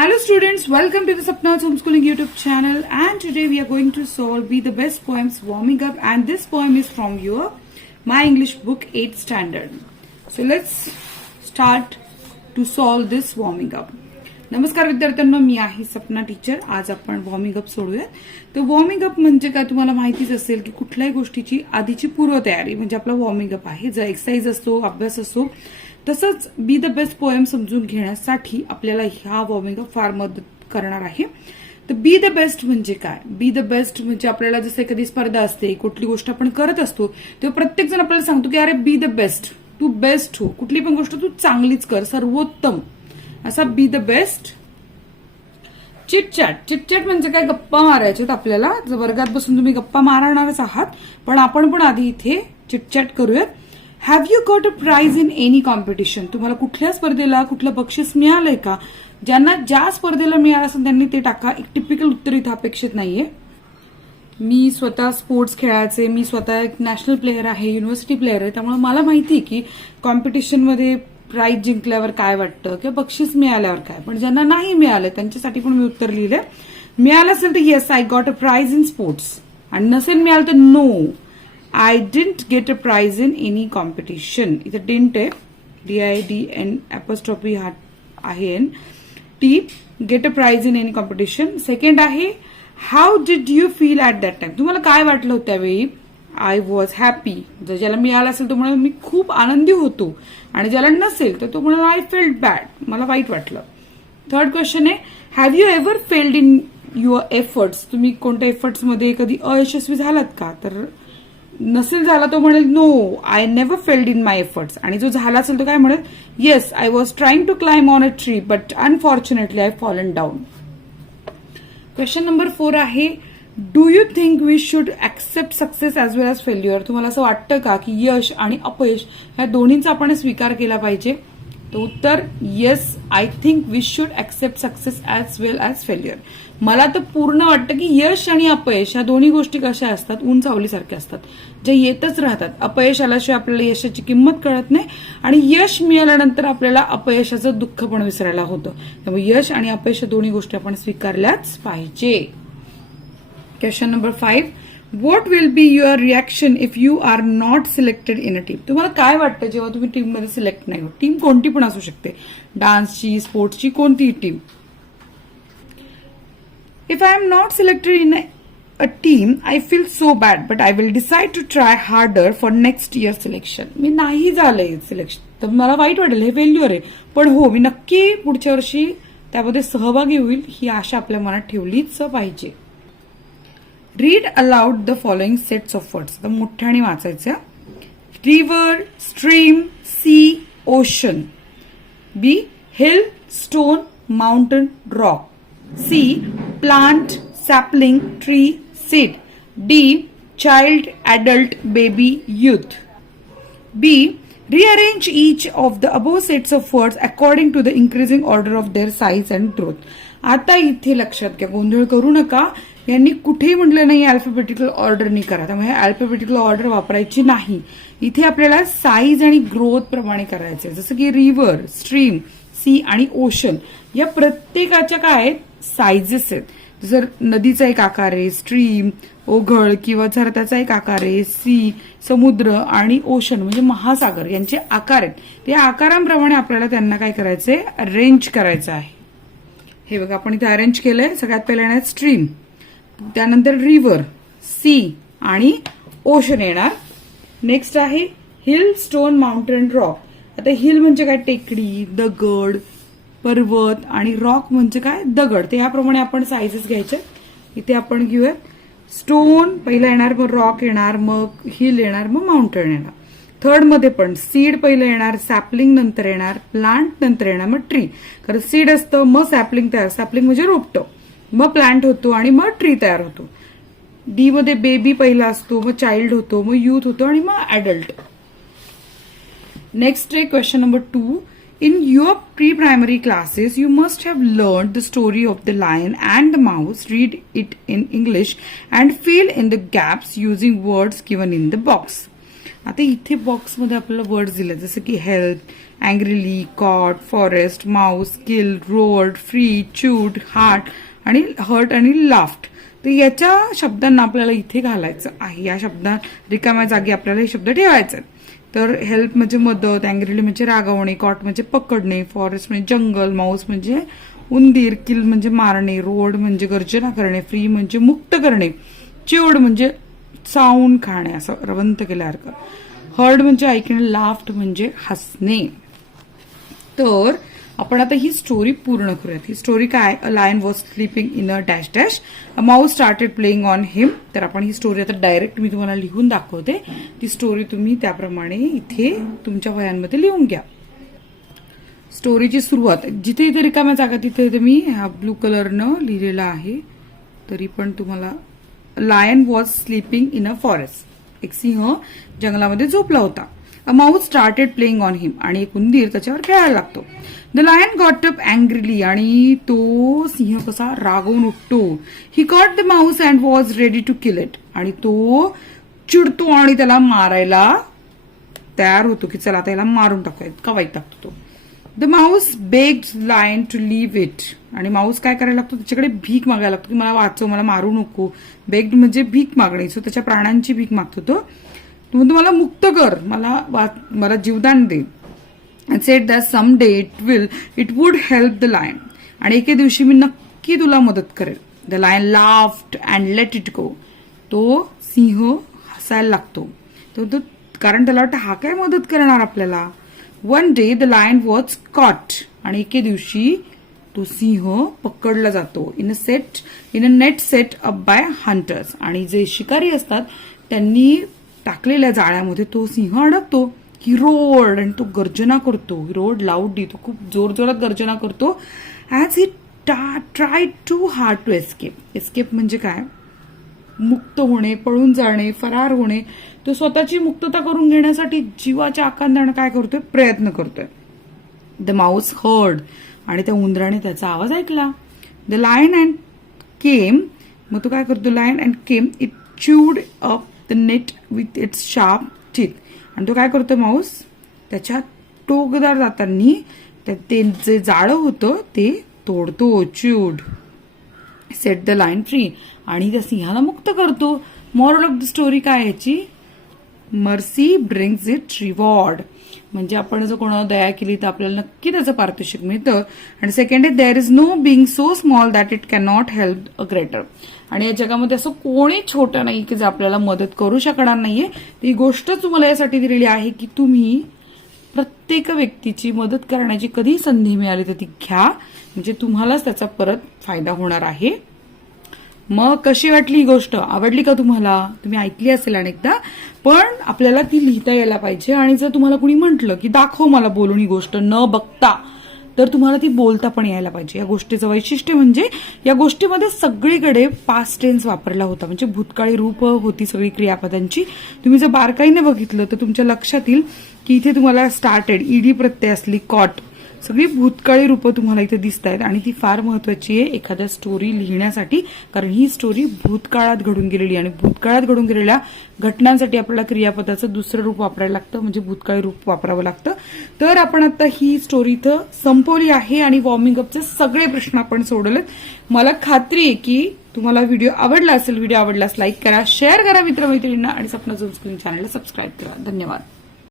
Hello students, welcome to the Sapnas Homeschooling YouTube channel, and today we are going to solve Be the Best Poems Warming Up, and this poem is from your My English book 8th standard. So let's start to solve this warming up. नमस्कार विद्यार्थ्यांनो, मी आहे Sapna teacher. आज आपण warming up सोडूया. तर warming up म्हणजे काय तुम्हाला माहितीच असेल की कुठल्याही गोष्टीची आधीची पूर्वतयारी म्हणजे आपला वॉर्मिंग अप आहे. जर एक्सरसाइज असतो, अभ्यास असतो, तसंच बी द बेस्ट पोएम समजून घेण्यासाठी आपल्याला ह्या वॉर्मिंग अप फार मदत करणार आहे. तर बी द बेस्ट म्हणजे काय? बी द बेस्ट म्हणजे आपल्याला जसं एखादी स्पर्धा असते, कुठली गोष्ट आपण करत असतो तेव्हा प्रत्येक जण आपल्याला सांगतो की अरे बी द बेस्ट, तू बेस्ट हो, कुठली पण गोष्ट तू चांगलीच कर, सर्वोत्तम, असा be the best. Chitchat. Chitchat म्हणजे काय? गप्पा मारायच्यात आपल्याला. वर्गात बसून तुम्ही गप्पा मारणारच आहात, पण आपण पण आधी इथे चिटचॅट करूयात. Have you got a prize in any competition? तुम्हाला कुठल्या स्पर्धेला कुठलं बक्षीस मिळालंय का? ज्यांना ज्या स्पर्धेला मिळालं असेल त्यांनी ते टाका. एक टिपिकल उत्तर इथं अपेक्षित नाहीये. मी स्वतः स्पोर्ट्स खेळायचे, मी स्वतः एक नॅशनल प्लेअर आहे, युनिव्हर्सिटी प्लेअर आहे, त्यामुळे मला माहिती आहे की कॉम्पिटिशनमध्ये प्राइज जिंकल्यावर काय वाटतं किंवा बक्षीस मिळाल्यावर काय. पण ज्यांना नाही मिळालं त्यांच्यासाठी पण मी उत्तर लिहिलंय. मिळालं असेल तर yes, I got a prize in sports, आणि नसेल मिळालं तर no, I didn't get a prize in any competition. इथं डिंट आहे, DIDN अपॉस्ट्रॉफी हा आहे T. Get a prize in any competition. Second आहे how did you feel at that time? तुम्हाला काय वाटलं होतं त्यावेळी? I was happy. जर ज्याला मिळालं असेल तो म्हणाल मी खूप आनंदी होतो, आणि ज्याला नसेल तर तो म्हणाल आय फेल्ट बॅड, मला वाईट वाटलं. थर्ड क्वेश्चन आहे have you ever failed in your efforts? तुम्ही कोणत्या एफर्ट्समध्ये कधी अयशस्वी झालात का? तर नसेल झाला तो म्हणेल no, I never failed in my efforts. आणि जो झाला असेल तो काय म्हणेल yes, I was trying to climb on a tree but unfortunately I fallen down. Question number 4 आहे do you think we should accept success as well as failure? तुम्हाला असं वाटतं का की यश आणि अपयश ह्या दोन्हींचा आपण स्वीकार केला पाहिजे? तर उत्तर yes, I think we should accept success as well as failure. मला तर पूर्ण वाटतं की यश आणि अपयश ह्या दोन्ही गोष्टी कशा असतात, ऊन सावलीसारख्या असतात, जे येतच राहतात. अपयश आल्याशिवाय आपल्याला यशाची किंमत कळत नाही, आणि यश मिळाल्यानंतर आपल्याला अपयशाचं दुःख पण विसरायला होतं. त्यामुळे यश आणि अपयश दोन्ही गोष्टी आपण स्वीकारल्याच पाहिजे. Question number 5 what will be your reaction if you are not selected in a team? तुम्हाला काय वाटतं जेव्हा तुम्ही टीममध्ये सिलेक्ट नाही होत? टीम कोणती पण असू शकते, डान्सची, स्पोर्ट्सची, कोणतीही team. If I am not selected in a team I feel so bad but I will decide to try harder for next year selection. मी नाही झालंय सिलेक्शन तर मला वाईट वाटेल, हे फेल्युअर आहे, पण हो मी नक्की पुढच्या वर्षी त्यामध्ये सहभागी होईल, ही आशा आपल्या मनात ठेवलीच पाहिजे. Read aloud the following sets of words. तर मोठ्याने वाचायचं. River, stream, sea, ocean. B hill, stone, mountain, rock. C plant, sapling, tree, seed. D child, adult, baby, youth. B rearrange each of the above sets of words according to the increasing order of their size and growth. आता इथे लक्षात घ्या, गोंधळ करू नका. यांनी कुठेही म्हटलं नाही अल्फाबेटिकल ऑर्डरनी करा, त्यामुळे अल्फाबेटिकल ऑर्डर वापरायची नाही. इथे आपल्याला साईज आणि ग्रोथ प्रमाणे करायचे. जसं की रिव्हर, स्ट्रीम, सी आणि ओशन या प्रत्येकाच्या काय साइजेस आहेत. जर नदीचा एक आकार आहे, स्ट्रीम ओघळ किंवा झरत्याचा एक आकार आहे, सी समुद्र, आणि ओशन म्हणजे महासागर, यांचे आकार आहेत. त्या आकारांप्रमाणे आपल्याला त्यांना काय करायचंय, अरेंज करायचं आहे. हे बघा आपण इथे अरेंज केलंय. सगळ्यात पहिला येणार स्ट्रीम, त्यानंतर रिव्हर, सी आणि ओशन येणार. नेक्स्ट आहे हिल, स्टोन, माउंटेन, रॉक. आता हिल म्हणजे काय, टेकडी, दगड, पर्वत, आणि रॉक म्हणजे काय, दगड. ते याप्रमाणे आपण साइजेस घ्यायचे. इथे आपण घेऊयात स्टोन पहिला येणार, मग रॉक येणार, मग हिल येणार, मग माउंटेन येणार. थर्ड मध्ये पण सीड पहिलं येणार, सॅपलिंग नंतर येणार, प्लांट नंतर येणार, मग ट्री. कारण सीड असतं, मग सॅपलिंग तयार, सॅपलिंग म्हणजे रोपटं, मग प्लांट होतो, आणि मग ट्री तयार होतो. डी मध्ये बेबी पहिला असतो, मग चाइल्ड होतो, मग यूथ होतो, आणि मग ऍडल्ट. नेक्स्ट आहे question number 2 In your pre-primary classes, you must have learned the story of the lion and the mouse. Read it in English and fill in the gaps using words given in the box. आता इथे बॉक्समध्ये आपल्याला words दिले जसं की health, अँग्रीली, cot, forest, Mouse, किल, rolled, free, चूड, hurt आणि laughed. तर याच्या शब्दांना आपल्याला इथे घालायचं आहे. या शब्दां रिकाम्या जागी आपल्याला हे शब्द ठेवायचे आहेत. तर हेल्प म्हणजे मदत, अँग्रीली म्हणजे रागवणे, कॉट म्हणजे पकडणे, फॉरेस्ट म्हणजे जंगल, माऊस म्हणजे उंदीर, किल म्हणजे मारणे, रोड म्हणजे गर्जना करणे, फ्री म्हणजे मुक्त करणे, चिवड म्हणजे चावून खाणे, असं रवंत केल्यासारखं, हर्ड म्हणजे ऐकणे, लाफ्ट म्हणजे हसणे. तर आपण आता ही स्टोरी पूर्ण करूयात. ही स्टोरी काय? A lion was sleeping in a dash dash, a mouse started playing on him. तर आपण ही स्टोरी आता डायरेक्ट मी तुम्हाला लिहून दाखवते. ती स्टोरी तुम्ही त्याप्रमाणे इथे तुमच्या वह्यांमध्ये लिहून घ्या. स्टोरीची सुरुवात जिथे इथे रिकाम्या जागा तिथे मी ह्या ब्लू कलरनं लिहिलेला आहे. तरी पण तुम्हाला, lion was sleeping in a forest. एक सिंह जंगलामध्ये झोपला होता. A mouse started playing on him, आणि एक उंदीर त्याच्यावर खेळायला लागतो. The lion got up angrily, आणि तो सिंह कसा रागवून उठतो. He got the mouse and was ready to kill it, आणि तो चिडतो आणि त्याला मारायला तयार होतो की चला आता याला मारून टाकूया, इतका वाईट टाकतो तो. The mouse begged lion to leave it, आणि माऊस काय करायला लागतो? त्याच्याकडे भीक मागायला लागतो की मला वाचव, मला मारू नको. बेग्ड म्हणजे भीक मागणे, सो त्याच्या प्राणांची भीक मागतो तो. म्हणतो मला मुक्त कर, मला जीवदान दे. Said that some day it would help the lion, आणि एके दिवशी मी नक्की तुला मदत करेल. The lion laughed and let it go. तो सिंह हसायला लागतो, तो कारण त्याला वाटतं हा काय मदत करणार आपल्याला. One day the lion was caught, आणि एके दिवशी तो सिंह पकडला जातो. In a net set up by hunters, आणि जे शिकारी असतात त्यांनी टाकलेल्या जाळ्यामध्ये तो सिंह अडकतो. ही रोड, आणि तो गर्जना करतो. ही रोड लाऊडली, तो खूप जोरजोरात गर्जना करतो. As he try too hard to escape. Escape म्हणजे काय? मुक्त होणे, पळून जाणे, फरार होणे. तो स्वतःची मुक्तता करून घेण्यासाठी जीवाच्या आकांताने काय करतोय? प्रयत्न करतोय. द माऊस हर्ड, आणि त्या उंदराने त्याचा आवाज ऐकला. द लायन अँड केम, मग तो काय करतो? Lion and came it chewed up the net with its sharp cheat, आणि तो काय करतो? माऊस त्याच्या टोकदार दातांनी ते जे जाळं होतं ते तोडतो. Chewed set the lion free, आणि त्या सिंहाला मुक्त करतो. मॉरल ऑफ द स्टोरी काय याची? मर्सी ब्रिंग्स इट रिवॉर्ड, म्हणजे आपण जर कोणाला दया केली तर आपल्याला नक्की त्याचं पारितोषिक मिळतं. आणि सेकंड आहे, there is no being so small that it can not help a greater, आणि या जगामध्ये असं कोणी छोटं नाही की जे आपल्याला मदत करू शकणार नाहीये. ही गोष्ट तुम्हाला यासाठी दिलेली आहे की तुम्ही प्रत्येक व्यक्तीची मदत करण्याची कधी संधी मिळाली तर ती घ्या, म्हणजे तुम्हालाच त्याचा परत फायदा होणार आहे. मग कशी वाटली ही गोष्ट? आवडली का तुम्हाला? तुम्ही ऐकली असेल अनेकदा, पण आपल्याला ती लिहिता यायला पाहिजे. आणि जर तुम्हाला कुणी म्हटलं की दाखव मला बोलून ही गोष्ट न बघता, तर तुम्हाला ती बोलता पण यायला पाहिजे. या गोष्टीचं वैशिष्ट्य म्हणजे या गोष्टीमध्ये सगळीकडे पास्ट टेन्स वापरला होता, म्हणजे भूतकाळी रूप होती सगळी क्रियापदांची. तुम्ही जर बारकाईने बघितलं तर तुमच्या लक्षात येईल की इथे तुम्हाला स्टार्टेड, ईडी प्रत्यय असली, कॉट, सगळी भूतकाळी रूपं तुम्हाला इथे दिसत आहेत. आणि ती फार महत्वाची आहे एखाद्या स्टोरी लिहिण्यासाठी, कारण ही स्टोरी भूतकाळात घडून गेलेली, आणि भूतकाळात घडून गेलेल्या घटनांसाठी आपल्याला क्रियापदाचं दुसरं रूप वापरायला लागतं, म्हणजे भूतकाळी रूप वापरावं लागतं. तर आपण आता ही स्टोरी इथं संपवली आहे, आणि वॉर्मिंग अपचे सगळे प्रश्न आपण सोडवलेत. मला खात्री आहे की तुम्हाला व्हिडिओ आवडला असेल. व्हिडिओ आवडल्यास लाईक करा, शेअर करा मित्रमैत्रिणींना, आणि सपना होमस्कूलिंग चॅनलला सबस्क्राईब करा. धन्यवाद.